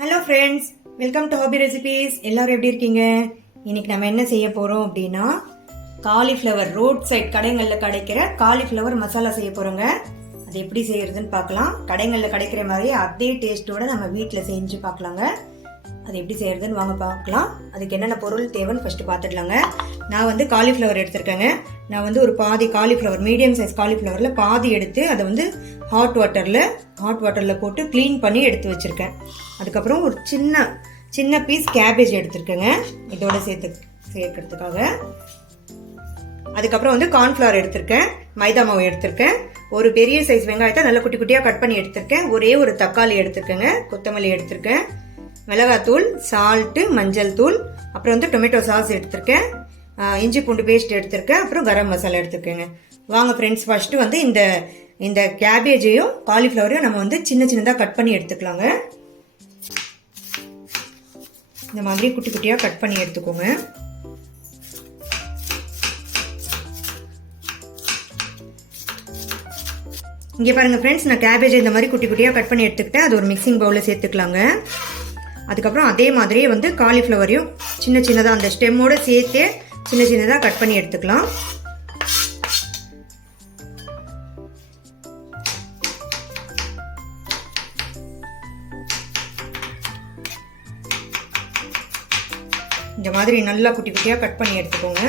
Hello friends, welcome to hobby recipes. எல்லாரும் எப்படி இருக்கீங்க? இன்னைக்கு நம்ம என்ன செய்ய போறோம் அப்படின்னா காலிஃப்ளவர் ரோட் சைட் கடைகளில் கிடைக்கிற காலிஃப்ளவர் மசாலா செய்ய போறோங்க. அது எப்படி செய்யறதுன்னு பார்க்கலாம். கடைகளில் கிடைக்கிற மாதிரி அதே டேஸ்ட்டோட நம்ம வீட்டில் செஞ்சு பார்க்கலாங்க. அது எப்படி செய்யறதுன்னு வாங்க பார்க்கலாம். அதுக்கு என்னென்ன பொருள் தேவைன்னு ஃபர்ஸ்ட் பார்த்துடலாங்க. நான் வந்து காலிஃப்ளவர் எடுத்திருக்கேங்க. நான் வந்து ஒரு பாதி காலிஃப்ளவர், மீடியம் சைஸ் காலிஃப்ளவரில் பாதி எடுத்து அதை வந்து ஹாட் வாட்டரில் போட்டு க்ளீன் பண்ணி எடுத்து வச்சுருக்கேன். அதுக்கப்புறம் ஒரு சின்ன பீஸ் கேபேஜ் எடுத்திருக்கேங்க இதோட சேர்க்கறதுக்காக. அதுக்கப்புறம் வந்து கார்ன்ஃப்ளவர் எடுத்திருக்கேன், மைதா மாவு எடுத்திருக்கேன், ஒரு பெரிய சைஸ் வெங்காயத்தை நல்லா குட்டி குட்டியாக கட் பண்ணி எடுத்திருக்கேன், ஒரே ஒரு தக்காளி எடுத்திருக்கேங்க, கொத்தமல்லி எடுத்திருக்கேன், மிளகாத்தூள், சால்ட்டு, மஞ்சள் தூள், அப்புறம் வந்து டொமேட்டோ சாஸ் எடுத்திருக்கேன், இஞ்சி பூண்டு பேஸ்ட் எடுத்திருக்கேன், அப்புறம் கரம் மசாலா எடுத்திருக்கேங்க. வாங்க ஃப்ரெண்ட்ஸ், ஃபர்ஸ்ட் வந்து இந்த கேபேஜையும் காலிஃப்ளவரையும் நம்ம வந்து சின்னதாக கட் பண்ணி எடுத்துக்கலாங்க. இந்த மாதிரி குட்டி குட்டியாக கட் பண்ணி எடுத்துக்கோங்க. இங்கே பாருங்க ஃப்ரெண்ட்ஸ், நான் கேபேஜ் இந்த மாதிரி குட்டி குட்டியாக கட் பண்ணி எடுத்துக்கிட்டேன். அது ஒரு மிக்சிங் பவுலில் சேர்த்துக்கலாங்க. அதுக்கப்புறம் அதே மாதிரியே வந்து காலிஃப்ளவரையும் சின்னதாக அந்த ஸ்டெம்மோட சேர்த்து சின்னதாக கட் பண்ணி எடுத்துக்கலாம். இந்த மாதிரி நல்லா குட்டி குட்டியாக கட் பண்ணி எடுத்துக்கோங்க.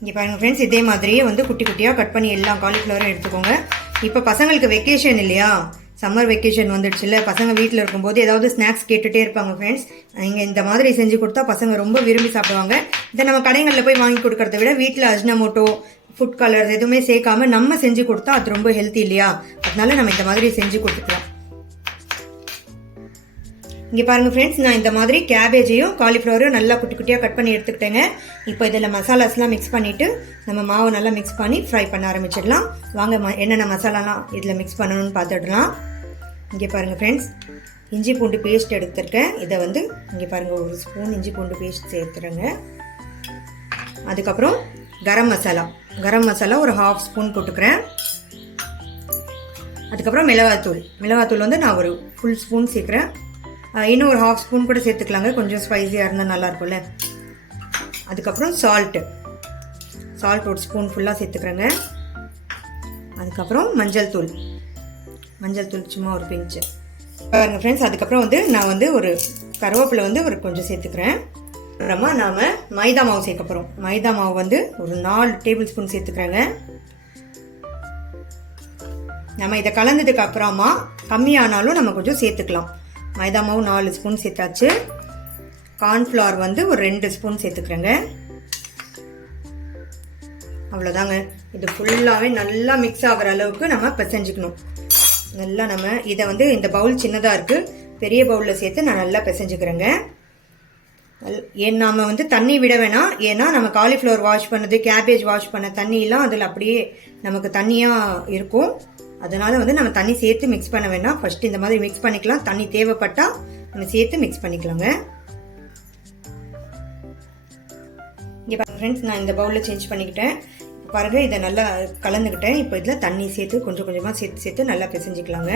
இங்கே பாருங்கள் ஃப்ரெண்ட்ஸ், இதே மாதிரியே வந்து குட்டி குட்டியாக கட் பண்ணி எல்லா காலிஃப்ளவரும் எடுத்துக்கோங்க. இப்போ பசங்களுக்கு வெக்கேஷன் இல்லையா, சம்மர் வெக்கேஷன் வந்துடுச்சுல்ல, பசங்க வீட்டில் இருக்கும்போது ஏதாவது ஸ்நாக்ஸ் கேட்டுகிட்டே இருப்பாங்க ஃப்ரெண்ட்ஸ். நீங்கள் இந்த மாதிரி செஞ்சு கொடுத்தா பசங்க ரொம்ப விரும்பி சாப்பிடுவாங்க. இதை நம்ம கடைகளில் போய் வாங்கி கொடுக்கறத விட வீட்டில் அஜ்னமோட்டோ, ஃபுட் கலர்ஸ் எதுவுமே சேர்க்காம நம்ம செஞ்சு கொடுத்தா அது ரொம்ப ஹெல்த்தி இல்லையா, அதனால நம்ம இந்த மாதிரி செஞ்சு கொடுத்துக்கலாம். இங்கே பாருங்கள் ஃப்ரெண்ட்ஸ், நான் இந்த மாதிரி கேபேஜையும் காலிஃப்ளவரையும் நல்லா குட்டி குட்டியாக கட் பண்ணி எடுத்துக்கிட்டேங்க. இப்போ இதில் மசாலாஸ்லாம் மிக்ஸ் பண்ணிவிட்டு நம்ம மாவு நல்லா மிக்ஸ் பண்ணி ஃப்ரை பண்ண ஆரம்பிச்சிடலாம். வாங்க என்னென்ன மசாலாலாம் இதில் மிக்ஸ் பண்ணணும்னு பார்த்துடலாம். இங்கே பாருங்கள் ஃப்ரெண்ட்ஸ், இஞ்சி பூண்டு பேஸ்ட் எடுத்துருக்கேன். இதை வந்து இங்கே பாருங்கள், ஒரு ஸ்பூன் இஞ்சி பூண்டு பேஸ்ட் சேர்த்துறேங்க. அதுக்கப்புறம் கரம் மசாலா ஒரு 1/2 ஸ்பூன் போட்டுக்கிறேன். அதுக்கப்புறம் மிளகாத்தூள் வந்து நான் ஒரு ஃபுல் ஸ்பூன் சேர்க்குறேன். இன்னும் ஒரு 1/2 ஸ்பூன் கூட சேர்த்துக்கலாங்க, கொஞ்சம் ஸ்பைஸியாக இருந்தால் நல்லா இருக்கும்ல. அதுக்கப்புறம் சால்ட் ஒரு ஸ்பூன் ஃபுல்லாக சேர்த்துக்கிறேங்க. அதுக்கப்புறம் மஞ்சள் தூள் சும்மா ஒரு பிஞ்சு பாருங்க ஃப்ரெண்ட்ஸ். அதுக்கப்புறம் வந்து நான் வந்து ஒரு கருவேப்பிலை வந்து ஒரு கொஞ்சம் சேர்த்துக்கிறேன். அப்புறமா நாம் மைதா மாவு சேர்க்க போகிறோம். மைதா மாவு வந்து ஒரு 4 டேபிள் ஸ்பூன் சேர்த்துக்கிறேங்க. நம்ம இதை கலந்ததுக்கு அப்புறமா கம்மியானாலும் நம்ம கொஞ்சம் சேர்த்துக்கலாம். மைதா மாவு 4 ஸ்பூன் சேர்த்தாச்சு. கார்ன்ஃப்ளவர் வந்து ஒரு 2 ஸ்பூன் சேர்த்துக்கிறேங்க. அவ்வளோதாங்க. இது ஃபுல்லாகவே நல்லா மிக்ஸ் ஆகிற அளவுக்கு நம்ம பிசைஞ்சுக்கணும். நல்லா நம்ம இதை வந்து இந்த பவுல் சின்னதாக இருக்குது, பெரிய பவுலில் சேர்த்து நான் நல்லா பிசைஞ்சுக்கிறேங்க. நாம் வந்து தண்ணி விட வேணாம், ஏன்னா நம்ம காலிஃப்ளவர் வாஷ் பண்ணது, கேபேஜ் வாஷ் பண்ண தண்ணியெல்லாம் அதில் அப்படியே நமக்கு தண்ணியாக இருக்கும். அதனால வந்து நம்ம தண்ணி சேர்த்து மிக்ஸ் பண்ண வேணாம். ஃபர்ஸ்ட் இந்த மாதிரி மிக்ஸ் பண்ணிக்கலாம். தண்ணி தேவைப்பட்டால் நம்ம சேர்த்து மிக்ஸ் பண்ணிக்கலாங்க. இங்கே பாருங்க ஃப்ரெண்ட்ஸ், நான் இந்த பவுலில் சேஞ்ச் பண்ணிக்கிட்டேன். பாருங்க, இதை நல்லா கலந்துக்கிட்டேன். இப்போ இதில் தண்ணி சேர்த்து கொஞ்சம் கொஞ்சமாக சேர்த்து நல்லா பிசைஞ்சிக்கலாங்க.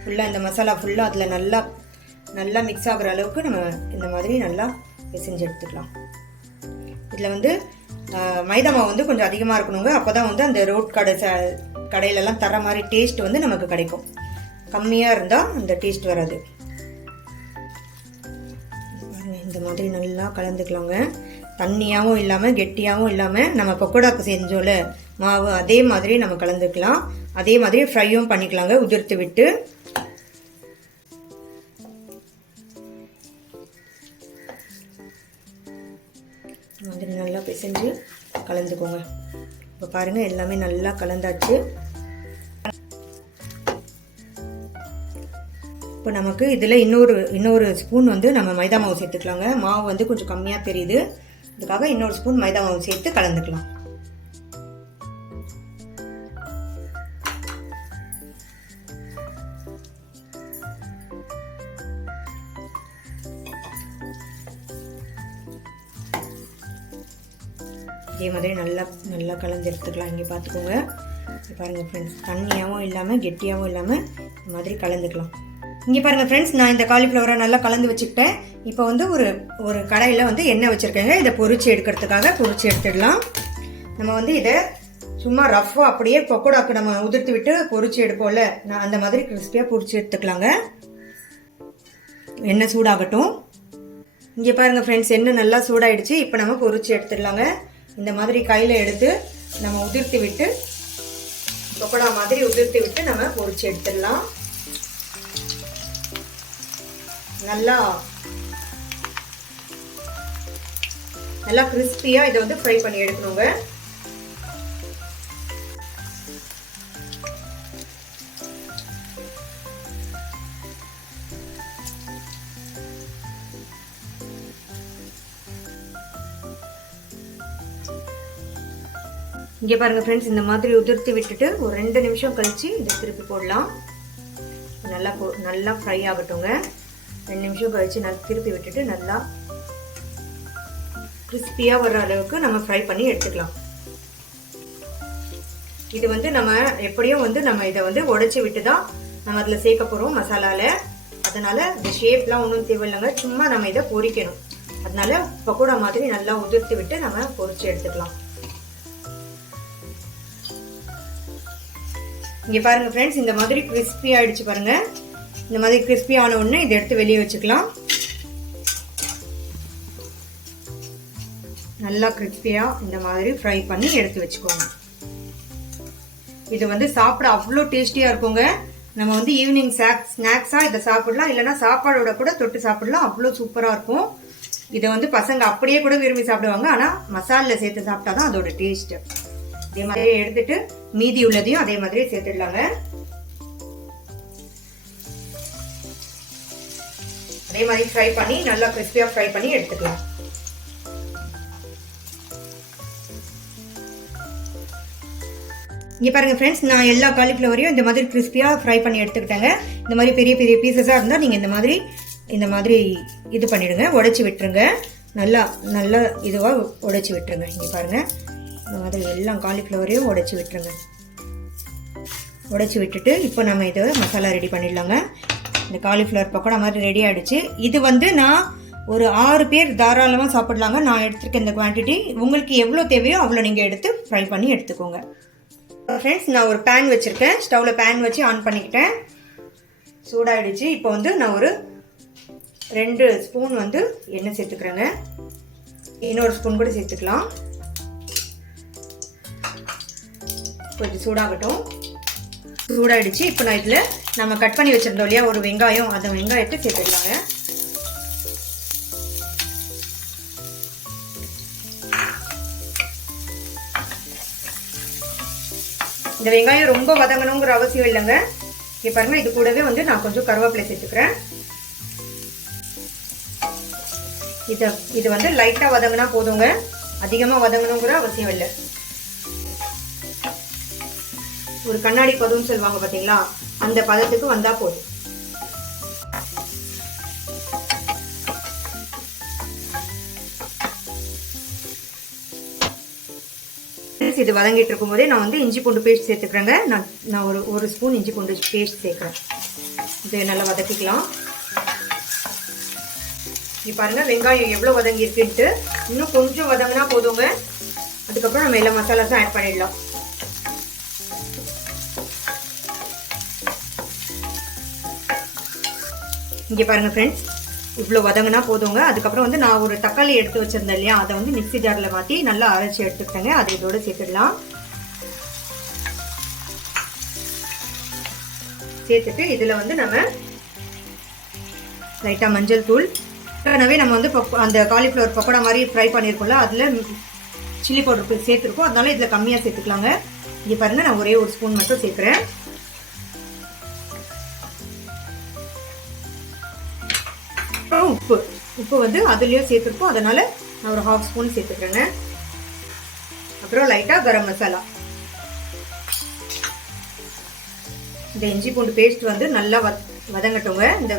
ஃபுல்லாக இந்த மசாலா ஃபுல்லாக அதில் நல்லா மிக்ஸ் ஆகிற அளவுக்கு நம்ம இந்த மாதிரி நல்லா பிசைஞ்சு எடுத்துக்கலாம். இதில் வந்து மைதா மாவு வந்து கொஞ்சம் அதிகமாக இருக்கணுங்க. அப்போ தான் வந்து அந்த ரோட் கடையிலலாம் தர மாதிரி டேஸ்ட் வந்து நமக்கு கிடைக்கும். கம்மியாக இருந்தால் அந்த டேஸ்ட் வராது. இந்த மாதிரி நல்லா கலந்துக்கலாங்க. தண்ணியாகவும் இல்லாமல் கெட்டியாகவும் இல்லாமல் நம்ம பக்கோடாக்கு செஞ்சோல மாவு அதே மாதிரி நம்ம கலந்துக்கலாம். அதே மாதிரி ஃப்ரையும் பண்ணிக்கலாங்க, உதிர்த்து விட்டு. மாதிரி நல்லா பிசைஞ்சு கலந்துக்கோங்க. இப்போ பாருங்கள், எல்லாமே நல்லா கலந்தாச்சு. இப்போ நமக்கு இதில் இன்னொரு ஸ்பூன் வந்து நம்ம மைதா மாவு சேர்த்துக்கலாங்க. மாவு வந்து கொஞ்சம் கம்மியாக தெரியுது, அதுக்காக இன்னொரு ஸ்பூன் மைதா மாவு சேர்த்து கலந்துக்கலாம். இதே இதே மாதிரி நல்லா நல்லா கலந்து எடுத்துக்கலாம். இங்கே பார்த்துக்கோங்க. பாருங்கள் ஃப்ரெண்ட்ஸ், தண்ணியாகவும் இல்லாமல் கெட்டியாகவும் இல்லாமல் இந்த மாதிரி கலந்துக்கலாம். இங்கே பாருங்கள் ஃப்ரெண்ட்ஸ், நான் இந்த காலிஃப்ளவரை நல்லா கலந்து வச்சுக்கிட்டேன். இப்போ வந்து ஒரு கடாயில் வந்து எண்ணெய் வச்சுருக்கேங்க. இதை பொரிச்சு எடுக்கிறதுக்காக பொரிச்சு எடுத்துடலாம். நம்ம வந்து இதை சும்மா ரஃப்பாக அப்படியே பக்கோடாக்கு நம்ம உதிர்த்து விட்டு பொரிச்சு எடுப்போம்ல, நான் அந்த மாதிரி கிறிஸ்பியாக பொரிச்சு எடுத்துக்கலாங்க. எண்ணெய் சூடாகட்டும். இங்கே பாருங்கள் ஃப்ரெண்ட்ஸ், எண்ணெய் நல்லா சூடாயிடுச்சு. இப்போ நம்ம பொரிச்சு எடுத்துடலாங்க. இந்த மாதிரி கையில் எடுத்து நம்ம உதிர்த்து விட்டு பக்கோடா மாதிரி உதிர்த்து விட்டு நம்ம பொரிச்சு எடுத்துடலாம். நல்லா நல்லா கிறிஸ்பியா இதை வந்து ஃப்ரை பண்ணி எடுக்கணுங்க. இங்கே பாருங்க ஃப்ரெண்ட்ஸ், இந்த மாதிரி உதிர்த்து விட்டுட்டு ஒரு 2 நிமிஷம் கழிச்சு இதை திருப்பி போடலாம். நல்லா ஃப்ரை ஆகட்டுங்க. 2 நிமிஷம் கழிச்சு நல்லா திருப்பி விட்டுட்டு நல்லா கிறிஸ்பியாக வர்ற அளவுக்கு நம்ம ஃப்ரை பண்ணி எடுத்துக்கலாம். இது வந்து நம்ம எப்படியும் வந்து நம்ம இதை வந்து உடைச்சி விட்டு தான் நம்ம அதில் சேர்க்க போகிறோம் மசாலாவில். அதனால இந்த ஷேப்லாம் ஒன்றும் தேவையில்லைங்க, சும்மா நம்ம இதை பொரிக்கணும். அதனால பக்கோடா மாதிரி நல்லா உதிர்த்து விட்டு நம்ம பொரிச்சு எடுத்துக்கலாம். இங்கே பாருங்க ஃப்ரெண்ட்ஸ், இந்த மாதிரி கிறிஸ்பி ஆயிடுச்சு பாருங்க. இந்த மாதிரி கிறிஸ்பி ஆன உடனே இதை எடுத்து வெளியே வச்சுக்கலாம். நல்லா கிறிஸ்பியா இந்த மாதிரி ஃப்ரை பண்ணி எடுத்து வச்சுக்கோங்க. இது வந்து சாப்பிட அவ்வளோ டேஸ்டியா இருக்குங்க. நம்ம வந்து ஈவினிங் ஸ்நாக்ஸா இதை சாப்பிடலாம், இல்லைன்னா சாப்பாடோட கூட தொட்டு சாப்பிடலாம். அவ்வளோ சூப்பரா இருக்கும். இதை வந்து பசங்க அப்படியே கூட விரும்பி சாப்பிடுவாங்க. ஆனா மசாலில் சேர்த்து சாப்பிட்டாதான் அதோட டேஸ்ட். இதே மாதிரி எடுத்துட்டு மீதி உள்ளதையும் அதே மாதிரி சேர்த்துடலாங்க. அதே மாதிரி ஃப்ரை பண்ணி நல்லா கிறிஸ்பியா ஃப்ரை பண்ணி எடுத்துக்கலாம். இங்க பாருங்க ஃப்ரெண்ட்ஸ், நான் எல்லா காலிஃப்ளவரையும் இந்த மாதிரி கிறிஸ்பியா ஃப்ரை பண்ணி எடுத்துக்கிட்டேங்க. இந்த மாதிரி பெரிய பெரிய பீசஸா இருந்தா நீங்க இந்த மாதிரி இது பண்ணிடுங்க, உடைச்சு விட்டுருங்க. நல்லா நல்லா இதுவா உடைச்சு விட்டுருங்க. இங்க பாருங்க, இந்த மாதிரி எல்லா காலிஃப்ளவரையும் உடைச்சு விட்டுருங்க. உடைச்சு விட்டுட்டு இப்போ நம்ம இதை மசாலா ரெடி பண்ணிடலாங்க. இந்த காலிஃப்ளவர் பக்கோடா மாதிரி ரெடி ஆகிடுச்சு. இது வந்து நான் ஒரு 6 பேர் தாராளமாக சாப்பிடலாங்க. நான் எடுத்துருக்க இந்த குவான்டிட்டி. உங்களுக்கு எவ்வளோ தேவையோ அவ்வளோ நீங்கள் எடுத்து ஃப்ரை பண்ணி எடுத்துக்கோங்க. ஃப்ரெண்ட்ஸ், நான் ஒரு பேன் வச்சுருக்கேன். ஸ்டவ்வில் பேன் வச்சு ஆன் பண்ணிக்கிட்டேன். சூடாகிடுச்சு. இப்போ வந்து நான் ஒரு 2 ஸ்பூன் வந்து எண்ணெய் சேர்த்துக்கிறேங்க. இன்னொரு ஸ்பூன் கூட சேர்த்துக்கலாம். கொஞ்சம் சூடாகட்டும். சூடாயிடுச்சு. இப்போ நான் இதில் நம்ம கட் பண்ணி வச்சிருந்தோம் இல்லையா ஒரு வெங்காயம், அந்த வெங்காயத்தை சேர்த்துடலாங்க. இந்த வெங்காயம் ரொம்ப வதங்கணுங்கிற அவசியம் இல்லைங்க. இங்கே பாருங்க, இது கூடவே வந்து நான் கொஞ்சம் கருவேப்பிலை சேர்த்துக்கிறேன். இது வந்து லைட்டாக வதங்கினா போதுங்க, அதிகமாக வதங்கணுங்கிற அவசியம் இல்லை. ஒரு கண்ணாடி பதம்னு சொல்லுவாங்க பாத்தீங்களா, அந்த பதத்துக்கு வந்தா போதும். இது வதங்கிட்டு இருக்கும் போதே நான் வந்து இஞ்சி பூண்டு பேஸ்ட் சேர்த்துக்கிறேங்க. நான் ஒரு ஸ்பூன் இஞ்சி பூண்டு பேஸ்ட் சேர்க்கிறேன். இது நல்லா வதக்கிக்கலாம். இங்க பாருங்க, வெங்காயம் எவ்வளவு வதங்கி இருக்குன்ட்டு. இன்னும் கொஞ்சம் வதங்கினா போதுங்க. அதுக்கப்புறம் நம்ம எல்லா மசாலாஸும் ஆட் பண்ணிடலாம். இங்கே பாருங்க ஃப்ரெண்ட்ஸ், இவ்வளோ வதங்கினா போதுங்க. அதுக்கப்புறம் வந்து நான் ஒரு தக்காளி எடுத்து வச்சிருந்தேன் இல்லையா, அதை வந்து மிக்ஸி ஜாரில் மாற்றி நல்லா அரைச்சி எடுத்துக்கிட்டேங்க. அதை இதோட சேர்த்துடலாம். சேர்த்துட்டு இதில் வந்து நம்ம லைட்டாக மஞ்சள் தூள், ஏற்கனவே நம்ம வந்து அந்த காலிஃப்ளவர் பக்கோடா மாதிரி ஃப்ரை பண்ணியிருக்கோம்ல, அதில் சில்லி பவுடர் சேர்த்துருக்கோம். அதனால இதில் கம்மியாக சேர்த்துக்கலாங்க. இங்கே பாருங்க, நான் ஒரே ஒரு ஸ்பூன் மட்டும் சேர்க்குறேன். உப்பு வந்து அதுலயும் சேர்த்துருக்கோம், அதனால நான் ஒரு 1/2 ஸ்பூன் சேர்த்துக்கிறேங்க. அப்புறம் லைட்டா கரம் மசாலா. இந்த இஞ்சி பூண்டு பேஸ்ட் வந்து நல்லா வதங்கட்டுங்க. இந்த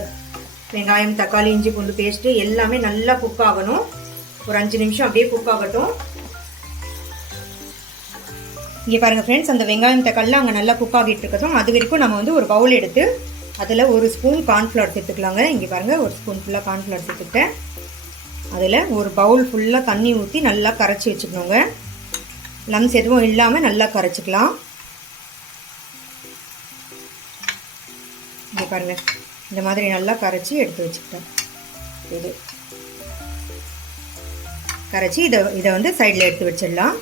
வெங்காயம், தக்காளி, இஞ்சி பூண்டு பேஸ்ட் எல்லாமே நல்லா குக் ஆகணும். ஒரு 5 நிமிஷம் அப்படியே குக் ஆகட்டும். இங்கே பாருங்கள் ஃப்ரெண்ட்ஸ், அந்த வெங்காயம் தக்காளிலாம் அங்கே நல்லா குக் ஆகிட்டு இருக்கட்டும். அது வரைக்கும் நம்ம வந்து ஒரு பவுல் எடுத்து அதில் 1 ஸ்பூன் கார்ன்ஃப்ளவர் சேர்த்துக்கலாங்க. இங்கே பாருங்கள், 1 ஸ்பூன் ஃபுல்லாக கார்ன்ஃப்ளவர் சேர்த்துக்கிட்டேன். அதில் ஒரு பவுல் ஃபுல்லாக தண்ணி ஊற்றி நல்லா கரைச்சி வச்சுக்கணுங்க. லம்ஸ் எதுவும் இல்லாமல் நல்லா கரைச்சிக்கலாம். இங்கே பாருங்கள், இந்த மாதிரி நல்லா கரைச்சி எடுத்து வச்சுக்கிட்டேன். இது கரைச்சி இதை வந்து சைடில் எடுத்து வச்சிடலாம்.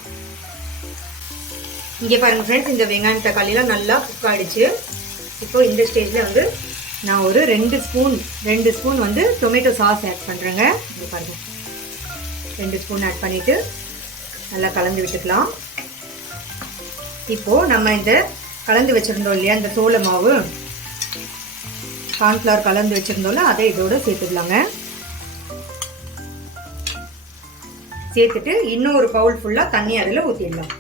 இங்கே பாருங்கள் ஃப்ரெண்ட்ஸ், இந்த வெங்காயம் தக்காளிலாம் நல்லா குக் ஆகிடுச்சு. இப்போ இந்த ஸ்டேஜில் வந்து நான் ஒரு 2 ஸ்பூன் வந்து டொமேட்டோ சாஸ் ஆட் பண்ணுறேங்க. இங்கே பாருங்கள், 2 ஸ்பூன் ஆட் பண்ணிவிட்டு நல்லா கலந்து விட்டுக்கலாம். இப்போது நம்ம இந்த கலந்து வச்சுருந்தோம் இல்லையா, இந்த சோள மாவு கார்ன்ஃப்ளவர் கலந்து வச்சுருந்தோம்ல, அதை இதோட சேர்த்துக்கலாங்க. சேர்த்துட்டு இன்னும் ஒரு பவுல் ஃபுல்லாக தண்ணி அதில் ஊற்றிடலாம்.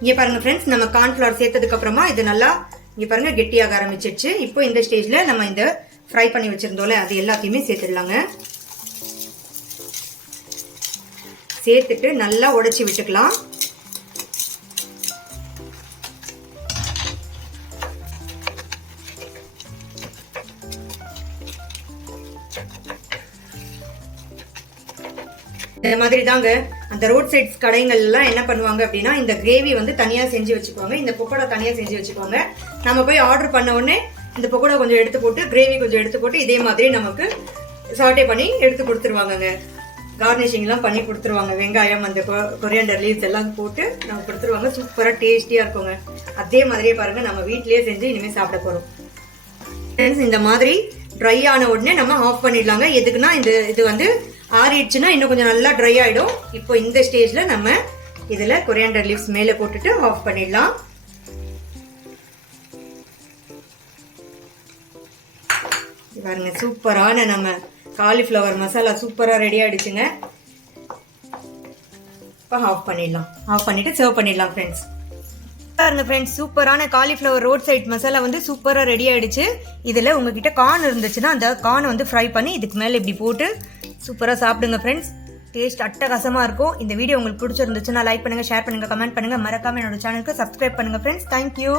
இங்கே பாருங்கள் ஃப்ரெண்ட்ஸ், நம்ம கார்ன்ஃப்ளவர் சேர்த்ததுக்கு அப்புறமா இது நல்லா இங்கே பாருங்கள் கெட்டியாக ஆரம்பிச்சிடுச்சு. இப்போ இந்த ஸ்டேஜில் நம்ம இந்த ஃப்ரை பண்ணி வச்சுருந்தோம்ல, அது எல்லாத்தையுமே சேர்த்துடலாங்க. சேர்த்துட்டு நல்லா உடைச்சி விட்டுக்கலாம். இந்த மாதிரி தாங்க அந்த ரோட் சைட்ஸ் கடைகள்லாம் என்ன பண்ணுவாங்க அப்படின்னா, இந்த கிரேவி வந்து தனியாக செஞ்சு வச்சுக்குவாங்க, இந்த பக்கோடா தனியாக செஞ்சு வச்சுக்குவாங்க. நம்ம போய் ஆர்டர் பண்ண உடனே இந்த பக்கோடா கொஞ்சம் எடுத்து போட்டு, கிரேவி கொஞ்சம் எடுத்து போட்டு, இதே மாதிரி நமக்கு சாட்டே பண்ணி எடுத்து கொடுத்துருவாங்கங்க. கார்னிஷிங்லாம் பண்ணி கொடுத்துருவாங்க. வெங்காயம், அந்த கொரியாண்டர் லீவ்ஸ் எல்லாம் போட்டு நம்ம கொடுத்துருவாங்க. சூப்பராக டேஸ்டியாக இருக்குங்க. அதே மாதிரியே பாருங்கள், நம்ம வீட்டிலேயே செஞ்சு இனிமேல் சாப்பிட போகிறோம். இந்த மாதிரி ட்ரை ஆன உடனே நம்ம ஆஃப் பண்ணிடலாங்க. எதுக்குன்னா இது வந்து ஆறிடுச்சுன்னா இன்னும் கொஞ்சம் நல்லா ட்ரை ஆகிடும். இப்போ இந்த ஸ்டேஜில் நம்ம இதில் கொரியாண்டர் லீவ்ஸ் மேலே போட்டுட்டு ஆஃப் பண்ணிடலாம். பாருங்க, சூப்பரான நம்ம காலிஃப்ளவர் மசாலா சூப்பராக ரெடி ஆகிடுச்சுங்க. இப்போ ஆஃப் பண்ணிடலாம். ஆஃப் பண்ணிவிட்டு சர்வ் பண்ணிடலாம் ஃப்ரெண்ட்ஸ். பாருங்க ஃப்ரெண்ட்ஸ், சூப்பரான காலிஃப்ளவர் ரோட் சைட் மசாலா வந்து சூப்பராக ரெடி ஆகிடுச்சு. இதில் உங்ககிட்ட கார்ன் இருந்துச்சுன்னா அந்த கார்னை வந்து ஃப்ரை பண்ணி இதுக்கு மேலே இப்படி போட்டு சூப்பராக சாப்பிடுங்க ஃப்ரெண்ட்ஸ். டேஸ்ட் அட்டகாசமாக இருக்கும். இந்த வீடியோ உங்களுக்கு பிடிச்சிருந்துச்சுன்னா லைக் பண்ணுங்கள், ஷேர் பண்ணுங்கள், கமெண்ட் பண்ணுங்கள். மறக்காமல் என்னோட சேனலுக்கு சப்ஸ்கிரைப் பண்ணுங்கள் ஃப்ரெண்ட்ஸ். தேங்க்யூ.